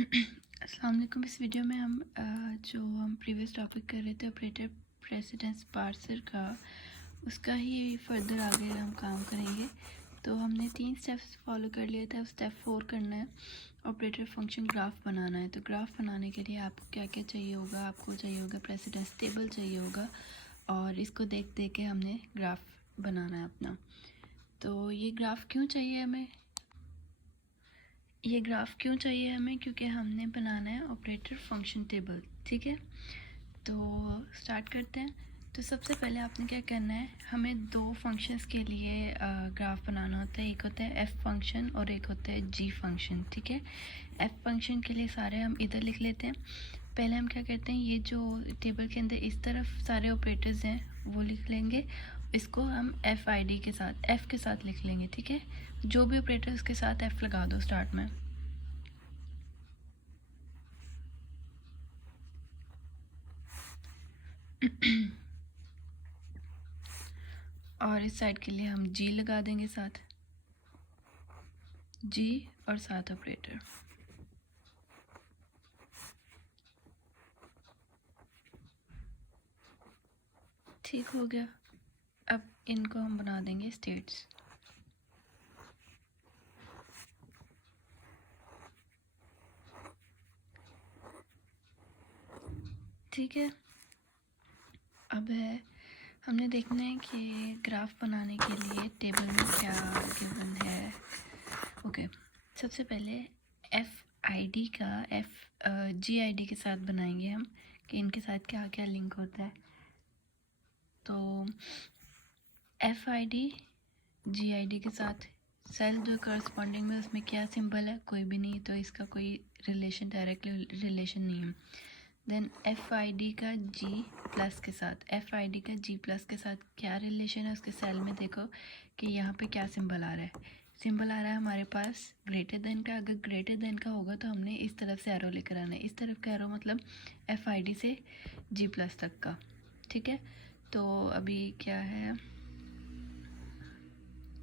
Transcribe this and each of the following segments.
अस्सलाम वालेकुम। इस वीडियो में जो हम प्रीवियस टॉपिक कर रहे थे ऑपरेटर प्रेसिडेंस पार्सर का, उसका ही फर्दर आगे हम काम करेंगे। तो हमने 3 स्टेप्स फॉलो कर लिए थे। अब स्टेप 4 करना है, ऑपरेटर फंक्शन ग्राफ बनाना है। तो ग्राफ बनाने के लिए आपको क्या क्या चाहिए होगा? आपको चाहिए होगा प्रेसिडेंस टेबल चाहिए होगा, और इसको देख देख के हमने ग्राफ बनाना है अपना। तो ये ग्राफ क्यों चाहिए हमें? क्योंकि हमने बनाना है ऑपरेटर फंक्शन टेबल। ठीक है, तो स्टार्ट करते हैं। तो सबसे पहले आपने क्या करना है, हमें 2 फंक्शंस के लिए ग्राफ बनाना होता है। एक होता है एफ फंक्शन और एक होता है जी फंक्शन। ठीक है, एफ फंक्शन के लिए सारे हम इधर लिख लेते हैं। पहले हम क्या करते हैं, ये जो टेबल के अंदर इस तरफ सारे ऑपरेटर्स हैं वो लिख लेंगे। इसको हम एफ आई डी के साथ, एफ़ के साथ लिख लेंगे। ठीक है, जो भी ऑपरेटर उसके साथ एफ़ लगा दो स्टार्ट में। और इस साइड के लिए हम जी लगा देंगे साथ, जी और साथ ऑपरेटर। ठीक हो गया। अब इनको हम बना देंगे स्टेट्स। ठीक है, अब है हमने देखना है कि ग्राफ बनाने के लिए टेबल में क्या गिवन है। ओके, सबसे पहले एफ आई डी का जी आई डी के साथ बनाएंगे हम कि इनके साथ क्या क्या लिंक होता है। तो F I D G I D के साथ सेल जो करस्पॉन्डिंग में उसमें क्या सिंबल है, कोई भी नहीं, तो इसका कोई रिलेशन, डायरेक्टली रिलेशन नहीं है। देन एफ आई डी का जी प्लस के साथ, एफ आई डी का जी प्लस के साथ क्या रिलेशन है, उसके सेल में देखो कि यहाँ पे क्या सिंबल आ रहा है। सिंबल आ रहा है हमारे पास ग्रेटर देन का। अगर ग्रेटर देन का होगा तो हमने इस तरफ से एरो लेकर आना है। इस तरफ का एरो मतलब एफ आई डी से जी प्लस तक का। ठीक है, तो अभी क्या है,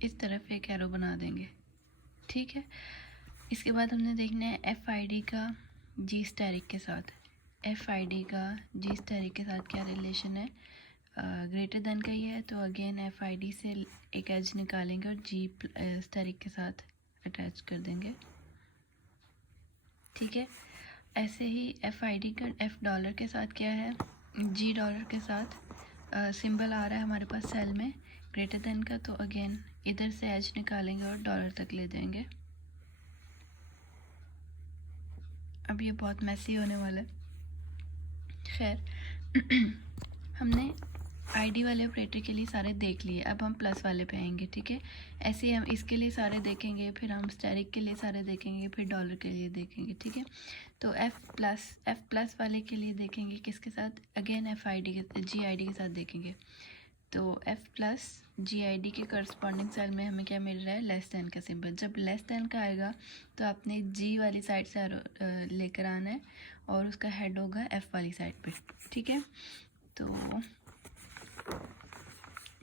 इस तरफ एक एरो बना देंगे। ठीक है, इसके बाद हमने देखना है एफ आई डी का जी स्टेरिक के साथ, एफ आई डी का जी स्टेरिक के साथ क्या रिलेशन है, ग्रेटर देन का ही है, तो अगेन एफ आई डी से एक एज निकालेंगे और जी स्टेरिक के साथ अटैच कर देंगे। ठीक है, ऐसे ही एफ आई डी का एफ डॉलर के साथ क्या है, जी डॉलर के साथ सिंबल आ रहा है हमारे पास सेल में ग्रेटर देन का, तो अगेन इधर से एज निकालेंगे और डॉलर तक ले देंगे। अब ये बहुत मैसी होने वाला है। खैर हमने आईडी वाले ऑपरेटर के लिए सारे देख लिए, अब हम प्लस वाले पे आएंगे। ठीक है, ऐसे ही हम इसके लिए सारे देखेंगे, फिर हम स्टेरिक के लिए सारे देखेंगे, फिर डॉलर के लिए देखेंगे। ठीक है, तो एफ प्लस वाले के लिए देखेंगे किसके साथ, अगेन एफ आई डी के जी आई डी के साथ देखेंगे। तो F plus G I D के करस्पॉन्डिंग सेल में हमें क्या मिल रहा है, लेस दैन का सिंबल। जब लेस दैन का आएगा तो आपने जी वाली साइड से लेकर आना है और उसका हेड होगा एफ वाली साइड पे। ठीक है, तो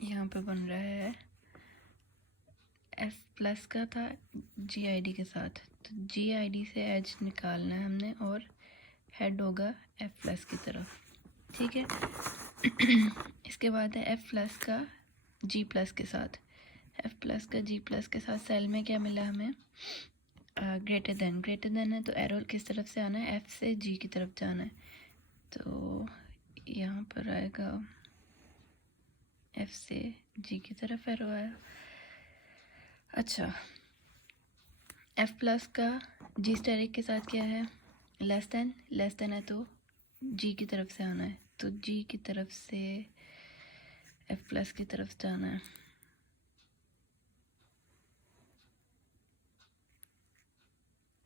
यहाँ पे बन रहा है एफ प्लस का था जी आई डी के साथ, तो जी आई डी से एज निकालना है हमने और हेड होगा एफ प्लस की तरफ। ठीक है, इसके बाद है एफ प्लस का जी प्लस के साथ, एफ प्लस का जी प्लस के साथ सेल में क्या मिला हमें, ग्रेटर देन है, तो एरो किस तरफ से आना है, एफ से जी की तरफ जाना है, तो यहाँ पर आएगा एफ से जी की तरफ एरो आया। अच्छा, एफ प्लस का जी स्टेरिक के साथ क्या है, लेस देन है, तो जी की तरफ से आना है, तो जी की तरफ से एफ प्लस की तरफ जाना है।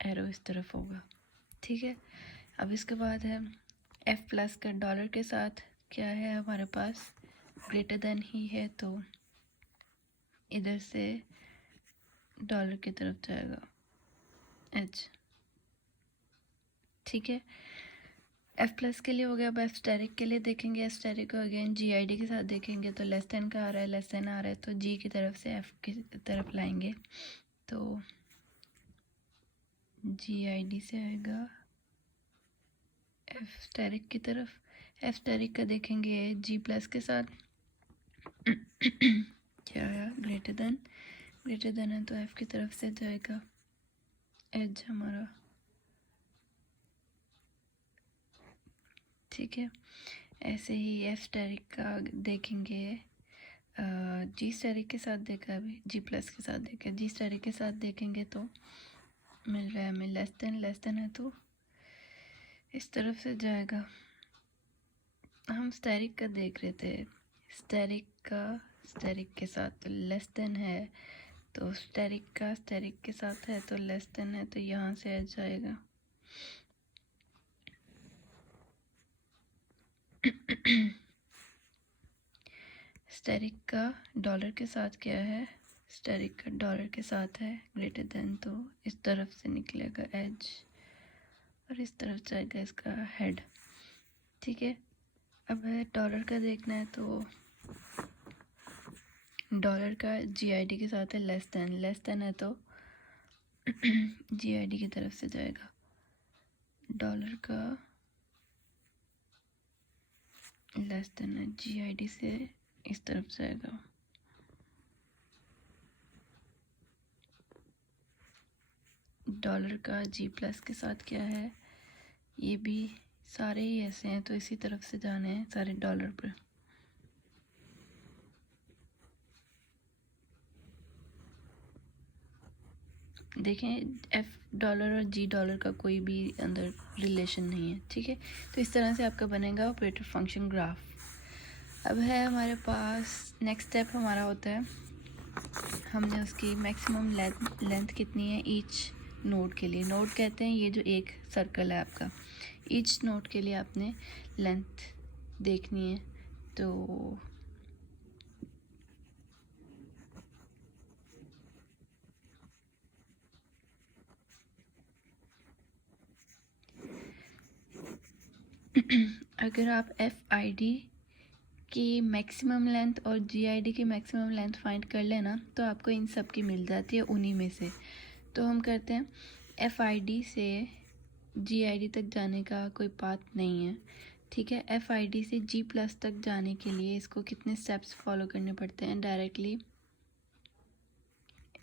एरो इस तरफ होगा। ठीक है, अब इसके बाद है एफ प्लस का डॉलर के साथ क्या है हमारे पास, ग्रेटर देन ही है, तो इधर से डॉलर की तरफ जाएगा एच। ठीक है, एफ प्लस के लिए हो गया। अब एफ स्टेरिक के लिए देखेंगे, एफ स्टेरिक को अगेन जी आई डी के साथ देखेंगे, तो लेस देन का आ रहा है, लेस देन आ रहा है, तो जी की तरफ से एफ की तरफ लाएंगे, तो GID से आएगा F स्टेरिक की तरफ। F स्टेरिक का देखेंगे G प्लस के साथ क्या आया, ग्रेटर देन है तो F की तरफ से जाएगा एज हमारा, ठीक है। ऐसे ही F स्टेरिक का देखेंगे G स्टेरिक के साथ देखा, अभी G प्लस के साथ देखा, G स्टेरिक के साथ देखेंगे तो मिल रहा है हमें लेस देन है तो इस तरफ से जाएगा। हम स्टेरिक का देख रहे थे, स्टेरिक के साथ तो लेस देन है, तो स्टेरिक के साथ है तो लेस देन है, तो यहाँ से आ जाएगा स्टेरिक का डॉलर के साथ क्या है, स्टेरिक का डॉलर के साथ है ग्रेटर देन, तो इस तरफ से निकलेगा एज और इस तरफ जाएगा इसका हेड, ठीक है। अब है डॉलर का देखना है तो डॉलर का GID के साथ है लेस देन है तो GID की तरफ से जाएगा। डॉलर का लेस देन है, GID से इस तरफ जाएगा। डॉलर का G प्लस के साथ क्या है, ये भी सारे ही ऐसे हैं तो इसी तरफ से जाने हैं सारे डॉलर पर। देखें F डॉलर और G डॉलर का कोई भी अंदर रिलेशन नहीं है, ठीक है। तो इस तरह से आपका बनेगा ऑपरेटर फंक्शन ग्राफ। अब है हमारे पास नेक्स्ट स्टेप हमारा होता है, हमने उसकी मैक्सिमम लेंथ कितनी है ईच नोड के लिए, नोड कहते हैं ये जो एक सर्कल है आपका, ईच नोड के लिए आपने लेंथ देखनी है। तो अगर आप FID की मैक्सिमम लेंथ और GID की मैक्सिमम लेंथ फाइंड कर लेना तो आपको इन सब की मिल जाती है उन्हीं में से। तो हम करते हैं FID से GID तक जाने का कोई पाथ नहीं है, ठीक है। FID से G प्लस तक जाने के लिए इसको कितने स्टेप्स फॉलो करने पड़ते हैं डायरेक्टली,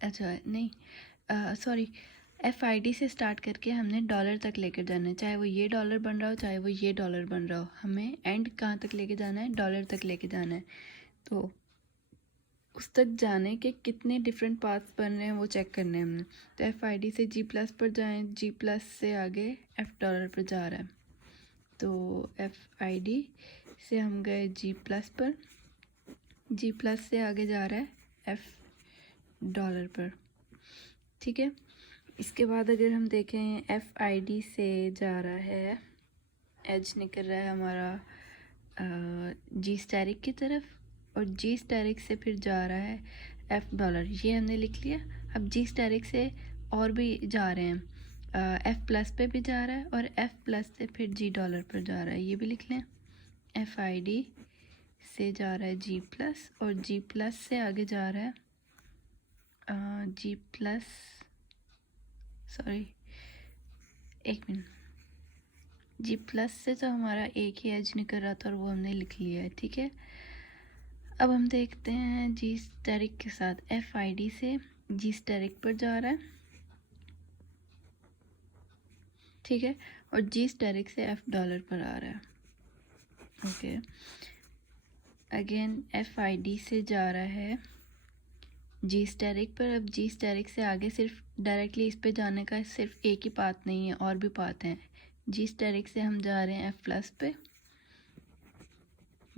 अच्छा नहीं सॉरी, FID से स्टार्ट करके हमने डॉलर तक लेकर जाना है, चाहे वो ये डॉलर बन रहा हो चाहे वो ये डॉलर बन रहा हो, हमें एंड कहाँ तक लेके जाना है, डॉलर तक लेके जाना है। तो उस तक जाने के कितने डिफरेंट पाथ्स बन रहे हैं वो चेक करने हैं हमने। तो FID से G प्लस पर जाएँ, G प्लस से आगे F डॉलर पर जा रहा है, तो FID से हम गए G प्लस पर, G प्लस से आगे जा रहा है F डॉलर पर, ठीक है। इसके बाद अगर हम देखें FID से जा रहा है, एज निकल रहा है हमारा G स्टेरिक की तरफ, और G स्टेरिक से फिर जा रहा है F डॉलर, ये हमने लिख लिया। अब G स्टेरिक से और भी जा रहे हैं, F प्लस पे भी जा रहा है और F प्लस से फिर G डॉलर पर जा रहा है, ये भी लिख लें। FID से जा रहा है G प्लस और G प्लस से आगे जा रहा है G प्लस, सॉरी एक मिनट, G प्लस से तो हमारा एक ही एज निकल रहा था और वो हमने लिख लिया है, ठीक है। अब हम देखते हैं G स्टेरिक के साथ FID से G स्टेरिक पर जा रहा है, ठीक है, और G स्टेरिक से F डॉलर पर आ रहा है, ओके। अगेन FID से जा रहा है G स्टेरिक पर, अब G स्टेरिक से आगे सिर्फ डायरेक्टली इस पे जाने का सिर्फ एक ही पाथ नहीं है, और भी पाथ हैं। G स्टेरिक से हम जा रहे हैं F प्लस पे,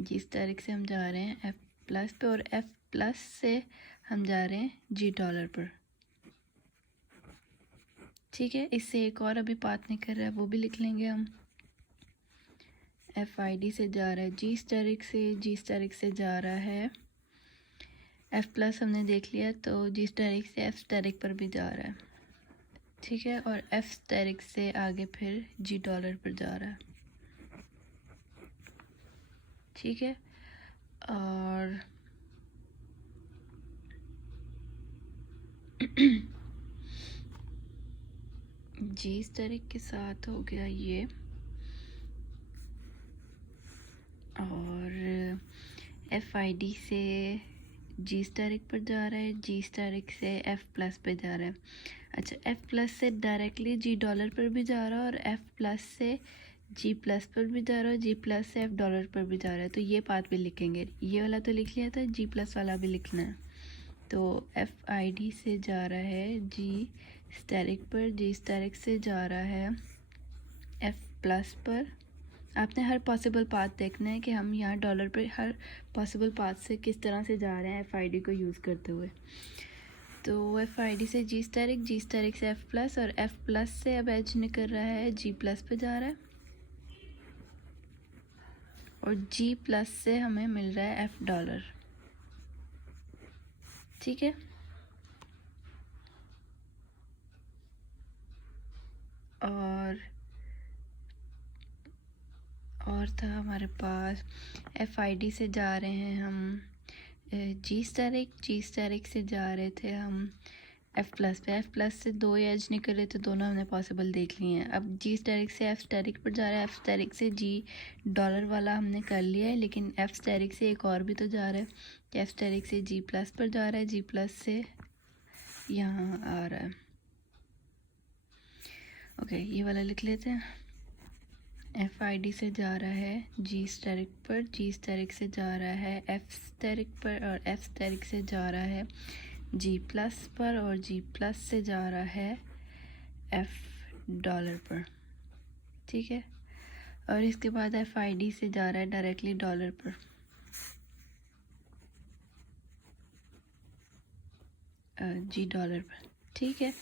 G स्टेरिक से हम जा रहे हैं F प्लस पे, और F प्लस से हम जा रहे हैं G डॉलर पर, ठीक है। इससे एक और अभी पाथ निकल रहा है वो भी लिख लेंगे हम। FID से जा रहा है G स्टेरिक से, G स्टेरिक से जा रहा है F प्लस, हमने देख लिया, तो G स्टेरिक से F स्टेरिक पर भी जा रहा है, ठीक है, और F स्टेरिक से आगे फिर G डॉलर पर जा रहा है, ठीक है। और जी स्टेरिक के साथ हो गया ये, और FID से जी स्टेरिक पर जा रहा है, जी स्टेरिक से F प्लस पे जा रहा है। अच्छा, F प्लस से डायरेक्टली जी डॉलर पर भी जा रहा है, और F प्लस से जी प्लस पर भी जा रहा है, जी प्लस से F डॉलर पर भी जा रहा है। तो ये पाथ भी लिखेंगे, ये वाला तो लिख लिया था, जी प्लस वाला भी लिखना है। तो FID से जा रहा है जी स्टेरिक पर, जी स्टेरिक से जा रहा है F प्लस पर। आपने हर पॉसिबल पाथ देखना है कि हम यहाँ डॉलर पर हर पॉसिबल पाथ से किस तरह से जा रहे हैं FID को यूज़ करते हुए। तो FID से जी स्टेरिक से F प्लस, और F प्लस से अब एज निकल रहा है जी प्लस पे जा रहा है, और जी प्लस से हमें मिल रहा है F डॉलर। ठीक है, और था हमारे पास FID से जा रहे हैं हम जी स्टेरिक से जा रहे थे हम F प्लस पे। F प्लस से दो एज निकल रहे थे, दोनों हमने पॉसिबल देख लिए हैं। अब जी स्टेरिक से F स्टेरिक पर जा रहा है, F स्टेरिक से जी डॉलर वाला हमने कर लिया है, लेकिन F स्टेरिक से एक और भी तो जा रहा है कि F स्टेरिक से जी प्लस पर जा रहा है, जी प्लस से यहाँ आ रहा है। ओके, ये वाला लिख लेते हैं। FID से जा रहा है जी स्टेरिक पर, जी स्टेरिक से जा रहा है F स्टेरिक पर, और F स्टेरिक से जा रहा है जी प्लस पर, और जी प्लस से जा रहा है F डॉलर पर। ठीक है, और इसके बाद FID से जा रहा है डायरेक्टली डॉलर पर। जी डॉलर पर। ठीक है,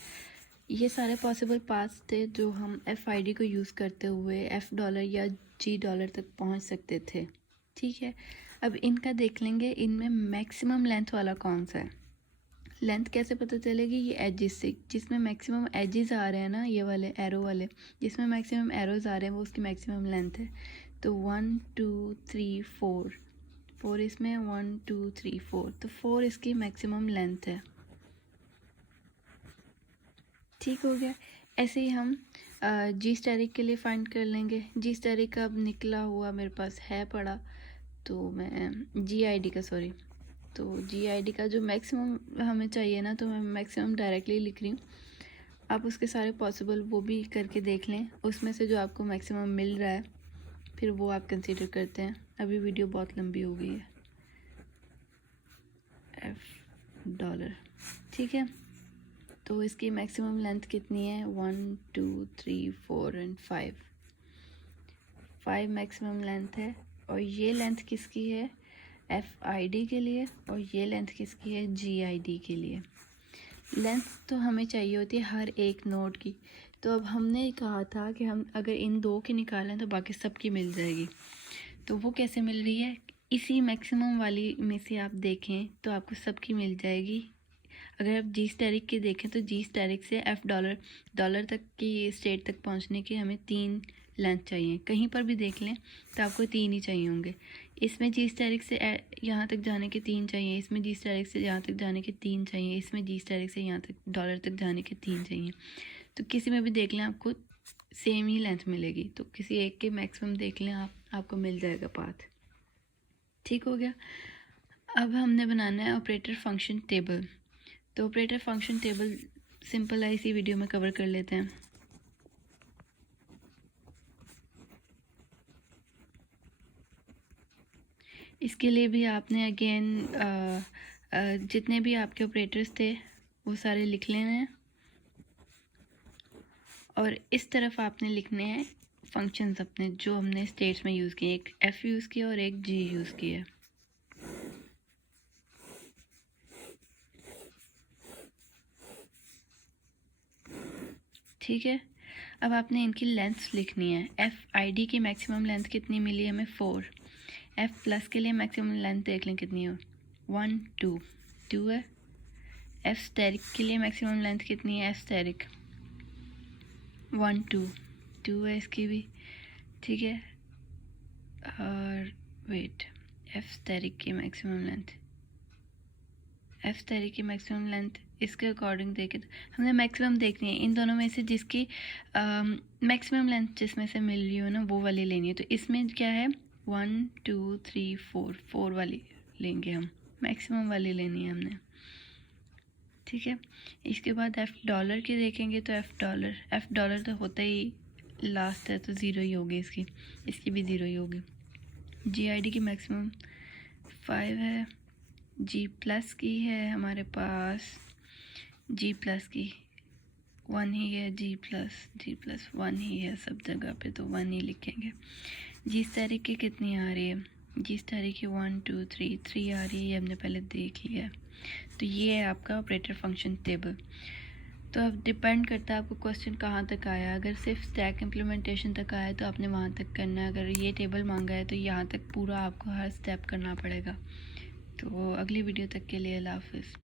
ये सारे पॉसिबल पाथ्स थे जो हम FID को यूज़ करते हुए F डॉलर या जी डॉलर तक पहुंच सकते थे। ठीक है, अब इनका देख लेंगे, इनमें मैक्सिमम लेंथ वाला कौन सा है। लेंथ कैसे पता चलेगी, ये एजेस से, जिसमें मैक्सिमम एजेस आ रहे हैं ना, ये वाले एरो वाले, जिसमें मैक्सिमम एरोज आ रहे हैं वो उसकी मैक्सिमम लेंथ है। तो 1 2 3 4 इसमें 1 2 3 4, तो 4 इसकी मैक्सिमम लेंथ है। ठीक हो गया। ऐसे ही हम जी स्टेरिक के लिए फाइंड कर लेंगे। जी स्टेरिक का अब निकला हुआ मेरे पास है पड़ा, तो मैं GID का तो GID का जो मैक्सिमम हमें चाहिए ना, तो मैं मैक्सिमम डायरेक्टली लिख रही हूँ। आप उसके सारे पॉसिबल वो भी करके देख लें, उसमें से जो आपको मैक्सिमम मिल रहा है फिर वो आप कंसीडर करते हैं। अभी वीडियो बहुत लंबी हो गई है। F dollar. ठीक है, तो इसकी मैक्सिमम लेंथ कितनी है, 1 2 3 4 एंड 5 मैक्सिमम लेंथ है। और ये लेंथ किसकी है, FID के लिए, और ये लेंथ किसकी है, GID के लिए। लेंथ तो हमें चाहिए होती है हर एक नोड की। तो अब हमने कहा था कि हम अगर इन दो की निकालें तो बाकी सब की मिल जाएगी। तो वो कैसे मिल रही है, इसी मैक्सिमम वाली में से आप देखें तो आपको सबकी मिल जाएगी। अगर आप जी स्टेरिक की देखें तो जी स्टेरिक से F डॉलर तक की स्टेट तक पहुंचने के हमें 3 लेंथ चाहिए। कहीं पर भी देख लें तो आपको 3 ही चाहिए होंगे। इसमें जी स्टेरिक से यहाँ तक जाने के 3 चाहिए, इसमें जी स्टेरिक से यहाँ तक जाने के 3 चाहिए, इसमें जी स्टेरिक से यहाँ तक डॉलर तक जाने के 3 चाहिए। तो किसी में भी देख लें आपको सेम ही लेंथ मिलेगी। तो किसी एक के मैक्सिमम देख लें आपको मिल जाएगा पाथ। ठीक हो गया। अब हमने बनाना है ऑपरेटर फंक्शन टेबल। तो ऑपरेटर फंक्शन टेबल सिंपल है, इसी वीडियो में कवर कर लेते हैं। इसके लिए भी आपने अगेन जितने भी आपके ऑपरेटर्स थे वो सारे लिख लेने हैं, और इस तरफ आपने लिखने हैं फंक्शंस अपने जो हमने स्टेट्स में यूज़ किए। एक F यूज़ किया और एक G यूज़ किया। ठीक है, अब आपने इनकी लेंथ्स लिखनी है। FID की मैक्सिमम लेंथ कितनी मिली हमें, 4। F प्लस के लिए मैक्सिमम लेंथ देख लें कितनी है, 1 2 है। F स्टेरिक के लिए मैक्सिमम लेंथ कितनी है, F स्टेरिक 1 2 है इसकी भी। ठीक है, और वेट, F स्टेरिक की मैक्सिमम लेंथ इसके अकॉर्डिंग देखें तो हमने मैक्सिमम देखनी है इन दोनों में से, जिसकी मैक्सिमम लेंथ जिसमें से मिल रही हो ना वो वाली लेनी है। तो इसमें क्या है 1 2 3 4 वाली लेंगे हम, मैक्सिमम वाली लेनी है हमने, ठीक है। इसके बाद $F की देखेंगे तो $F तो होता ही लास्ट है तो ज़ीरो ही होगी, इसकी भी ज़ीरो ही होगी। GID की मैक्सिमम 5 है, G+ की है हमारे पास, G+ की 1 ही है, G+ 1 ही है सब जगह पे, तो 1 ही लिखेंगे। G* की कितनी आ रही है, G* की 1 2 3 आ रही है, ये हमने पहले देख लिया है। तो ये है आपका ऑपरेटर फंक्शन टेबल। तो अब डिपेंड करता है आपको क्वेश्चन कहाँ तक आया। अगर सिर्फ स्टैक इम्प्लीमेंटेशन तक आया तो आपने वहाँ तक करना है, अगर ये टेबल मांगा है तो यहाँ तक पूरा आपको हर स्टेप करना पड़ेगा। तो अगली वीडियो तक के लिए अल्लाह हाफ़िज़।